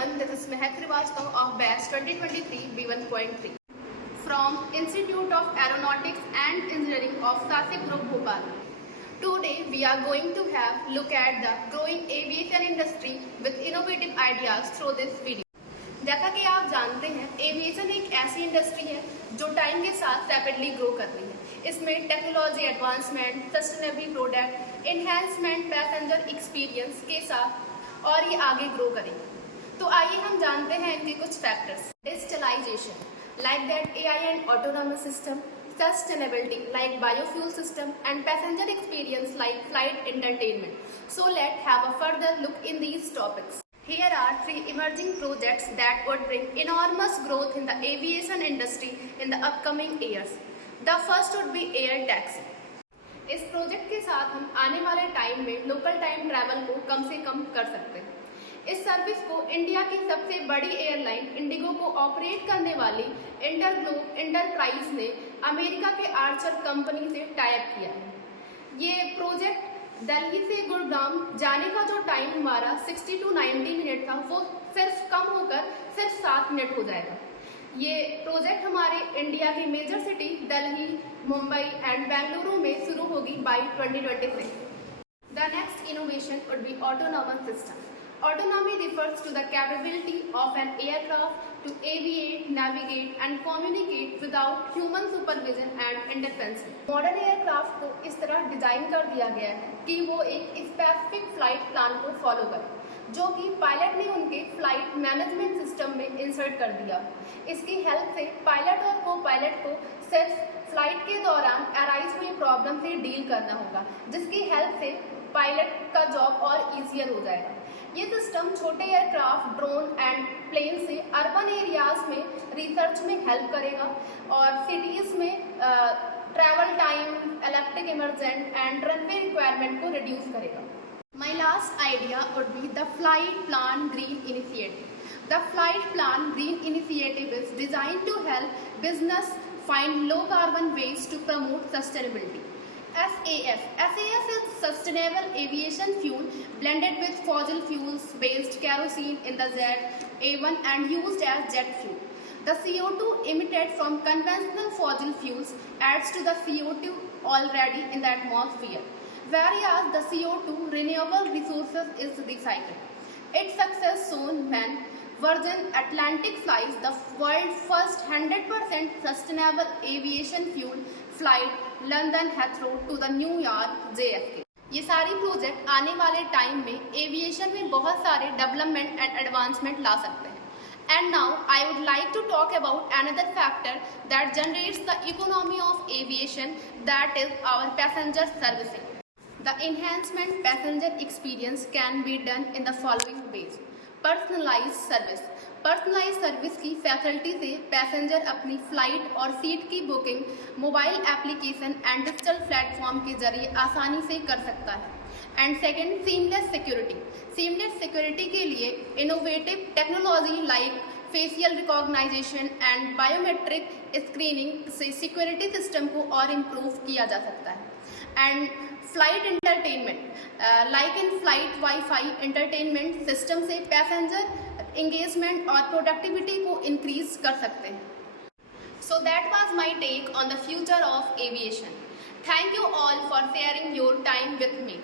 everyone, this is Mehak Srivastava of batch 2023 B1.3 from Institute of Aeronautics and Engineering of SASIC Group Bhopal. Today we are going to have look at the growing aviation industry with innovative ideas through this video. जैसा कि आप जानते हैं, aviation एक ऐसी industry है जो time के साथ रैपिडली ग्रो कर रही है। इसमें technology advancement, sustainable product, enhancement passenger experience के साथ और ये आगे ग्रो करेगी। तो आइए हम जानते हैं इनके कुछ factors. Digitalization like that AI and autonomous system, sustainability like biofuel system, and passenger experience like flight entertainment. So let's have a further look in these topics. Here are three emerging projects that would bring enormous growth in the aviation industry in the upcoming years. The first would be air taxi. इस project के साथ हम आने वाले time में local time travel को कम से कम कर सकते हैं। इस सर्विस को इंडिया की सबसे बड़ी एयरलाइन इंडिगो को ऑपरेट करने वाली इंटरग्लोब एंटरप्राइज ने अमेरिका के आर्चर कंपनी से टाई अप किया है। ये प्रोजेक्ट दिल्ली से गुड़गांव जाने का जो टाइम हमारा 60 to 90 मिनट था, वो सिर्फ कम होकर सिर्फ 7 मिनट हो जाएगा। ये प्रोजेक्ट हमारे इंडिया की major city Delhi, Mumbai and Bengaluru में शुरू होगी by 2026। The next innovation would be autonomous system. Autonomy refers to the capability of an aircraft to aviate, navigate and communicate without human supervision and interference. Modern aircraft को इस तरह design कर दिया गया है कि वो एक स्पेसिफिक फ्लाइट प्लान को फॉलो करे, जो कि पायलट ने उनके फ्लाइट मैनेजमेंट सिस्टम में इंसर्ट कर दिया। इसकी हेल्प से पायलट और को पायलट को सिर्फ फ्लाइट के दौरान अराइज हुई प्रॉब्लम से डील करना होगा, जिसकी हेल्प से पायलट का जॉब और ईजियर हो जाएगा। ये सिस्टम छोटे एयरक्राफ्ट, ड्रोन एंड प्लेन से अर्बन एरियाज में रिसर्च में हेल्प करेगा और सिटीज में travel time, electric emergent and runway requirement को रिड्यूस करेगा। My last idea would be the Flight Plan Green Initiative. The Flight Plan Green Initiative is designed to help business find low carbon ways to promote sustainability. SAF is Sustainable Aviation Fuel blended with fossil fuels based kerosene in the jet A1 and used as jet fuel. The CO2 emitted from conventional fossil fuels adds to the CO2 already in the atmosphere, whereas the CO2 renewable resources is recycled. Its success shown when Virgin Atlantic flies the world's first 100% sustainable aviation fuel flight London Heathrow to the New York JFK. ये सारी project आने वाले time में aviation में बहुत सारे development and advancement ला सकते हैं। And now I would like to talk about another factor that generates the economy of aviation, that is our passenger servicing. The enhancement passenger experience can be done in the following ways. Personalize service. Personalize service की facility से passenger अपनी flight और seat की booking mobile application and digital platform के जरिए आसानी से कर सकता है। And second, seamless security. Seamless security के लिए innovative technology like facial recognization and biometric screening से सिक्योरिटी सिस्टम को और इम्प्रूव किया जा सकता है। And flight entertainment like in flight wifi entertainment system से पैसेंजर एंगेजमेंट और प्रोडक्टिविटी को इंक्रीज कर सकते हैं। So that was my take on the future of aviation. Thank you all for sharing your time with me.